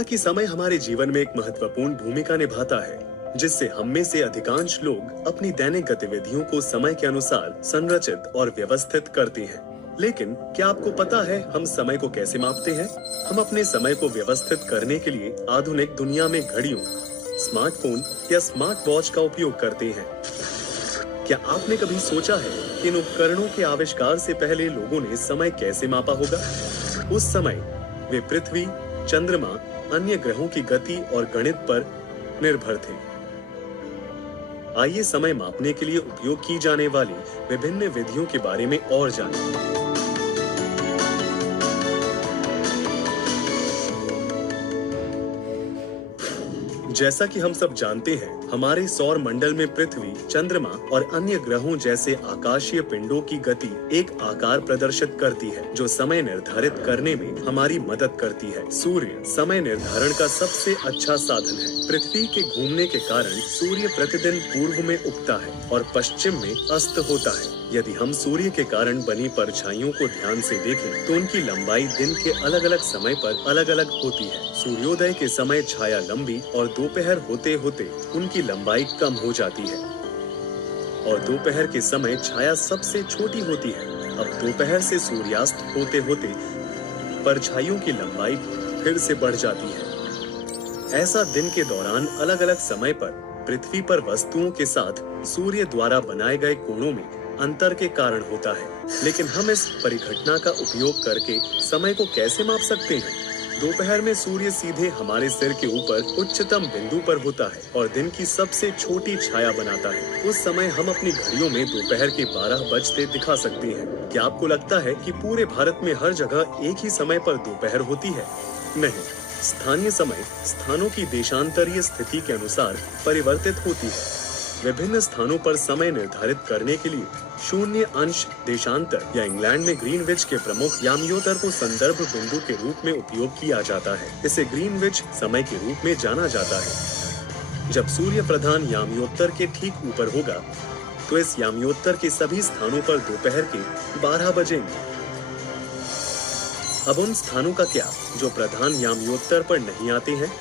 जैसा कि समय हमारे जीवन में एक महत्वपूर्ण भूमिका निभाता है, जिससे हम में से अधिकांश लोग अपनी दैनिक गतिविधियों को समय के अनुसार संरचित और व्यवस्थित करते हैं। लेकिन क्या आपको पता है हम समय को कैसे मापते हैं? हम अपने समय को व्यवस्थित करने के लिए आधुनिक दुनिया में घड़ियों, स्मार्टफोन या स्मार्ट वॉच का उपयोग करते हैं। क्या आपने कभी सोचा है कि इन उपकरणों के आविष्कार से पहले लोगों ने समय कैसे मापा होगा? उस समय वे पृथ्वी, चंद्रमा, अन्य ग्रहों की गति और गणित पर निर्भर थे। आइए समय मापने के लिए उपयोग की जाने वाली विभिन्न विधियों के बारे में और जानें। जैसा कि हम सब जानते हैं, हमारे सौर मंडल में पृथ्वी, चंद्रमा और अन्य ग्रहों जैसे आकाशीय पिंडों की गति एक आकार प्रदर्शित करती है, जो समय निर्धारित करने में हमारी मदद करती है। सूर्य समय निर्धारण का सबसे अच्छा साधन है। पृथ्वी के घूमने के कारण सूर्य प्रतिदिन पूर्व में उगता है और पश्चिम में अस्त होता है। यदि हम सूर्य के कारण बनी परछाइयों को ध्यान से देखें, तो उनकी लंबाई दिन के अलग अलग समय पर अलग अलग होती है। सूर्योदय के समय छाया लंबी और दोपहर होते होते उनकी लंबाई कम हो जाती है और दोपहर के समय छाया सबसे छोटी होती है। अब दोपहर से सूर्यास्त होते होते परछाइयों की लंबाई फिर से बढ़ जाती है। ऐसा दिन के दौरान अलग अलग समय पर पृथ्वी पर वस्तुओं के साथ सूर्य द्वारा बनाए गए कोणों में अंतर के कारण होता है। लेकिन हम इस परिघटना का उपयोग करके समय को कैसे माप सकते हैं? दोपहर में सूर्य सीधे हमारे सिर के ऊपर उच्चतम बिंदु पर होता है और दिन की सबसे छोटी छाया बनाता है। उस समय हम अपनी घड़ियों में दोपहर के 12 बजते दिखा सकते हैं। क्या आपको लगता है कि पूरे भारत में हर जगह एक ही समय पर दोपहर होती है? नहीं, स्थानीय समय स्थानों की देशांतरीय स्थिति के अनुसार परिवर्तित होती है। विभिन्न स्थानों पर समय निर्धारित करने के लिए 0° देशांतर या इंग्लैंड में ग्रीनविच के प्रमुख यामयोतर को संदर्भ बिंदु के रूप में उपयोग किया जाता है। इसे ग्रीनविच समय के रूप में जाना जाता है। जब सूर्य प्रधान यामयोतर के ठीक ऊपर होगा, तो इस यामयोतर के सभी स्थानों पर दोपहर के 12 बजेंगे। अब उन स्थानों का क्या जो प्रधान यामयोतर पर नहीं आते हैं?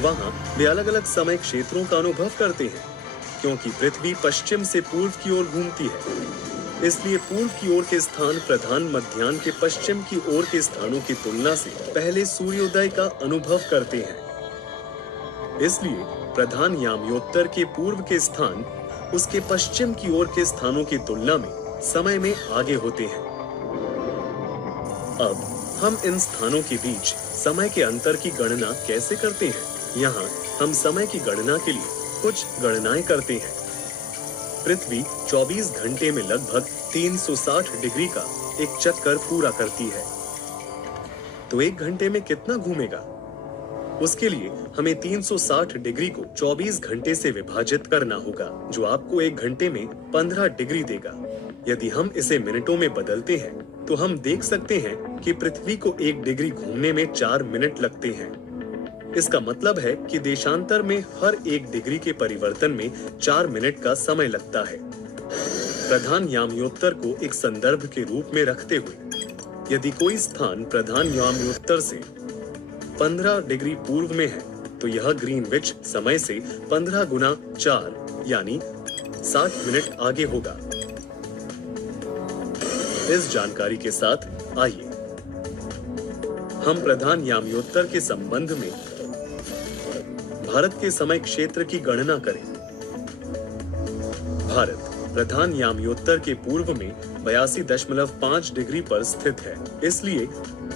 वहां वे अलग अलग समय क्षेत्रों का अनुभव करते हैं, क्योंकि पृथ्वी पश्चिम से पूर्व की ओर घूमती है। इसलिए पूर्व की ओर के स्थान प्रधान मध्याह्न के पश्चिम की ओर के स्थानों की तुलना से पहले सूर्योदय का अनुभव करते हैं। इसलिए प्रधान यामयोत्तर के पूर्व के स्थान उसके पश्चिम की ओर के स्थानों की तुलना में समय में आगे होते हैं। अब हम इन स्थानों के बीच समय के अंतर की गणना कैसे करते हैं? यहाँ हम समय की गणना के लिए कुछ गणनाएं करते हैं। पृथ्वी 24 घंटे में लगभग 360 डिग्री का एक चक्कर पूरा करती है। तो एक घंटे में कितना घूमेगा? उसके लिए हमें 360 डिग्री को 24 घंटे से विभाजित करना होगा, जो आपको एक घंटे में 15 डिग्री देगा। यदि हम इसे मिनटों में बदलते हैं, तो हम देख सकते हैं कि पृथ्वी को 1 डिग्री घूमने में 4 मिनट लगते हैं। इसका मतलब है कि देशांतर में हर 1 डिग्री के परिवर्तन में 4 मिनट का समय लगता है। प्रधान यामयोत्तर को एक संदर्भ के रूप में रखते हुए, यदि कोई स्थान प्रधान यामयोत्तर से 15 डिग्री पूर्व में है, तो यह ग्रीनविच समय से 15 गुना 4 यानी 60 मिनट आगे होगा। इस जानकारी के साथ आइए हम प्रधान यामयोत्तर के संबंध में भारत के समय क्षेत्र की गणना करें। भारत प्रधान यामयोत्तर के पूर्व में 82.5 डिग्री पर स्थित है। इसलिए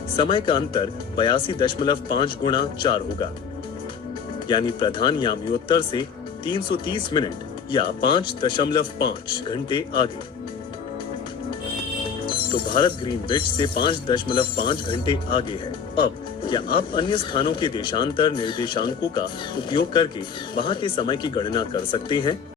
समय का अंतर 82.5 गुणा 4 होगा, यानी प्रधान यामयोत्तर से 330 मिनट या 5.5 घंटे आगे। तो भारत ग्रीनविच से 5.5 घंटे आगे है। अब क्या आप अन्य स्थानों के देशांतर निर्देशांकों का उपयोग करके वहां के समय की गणना कर सकते हैं?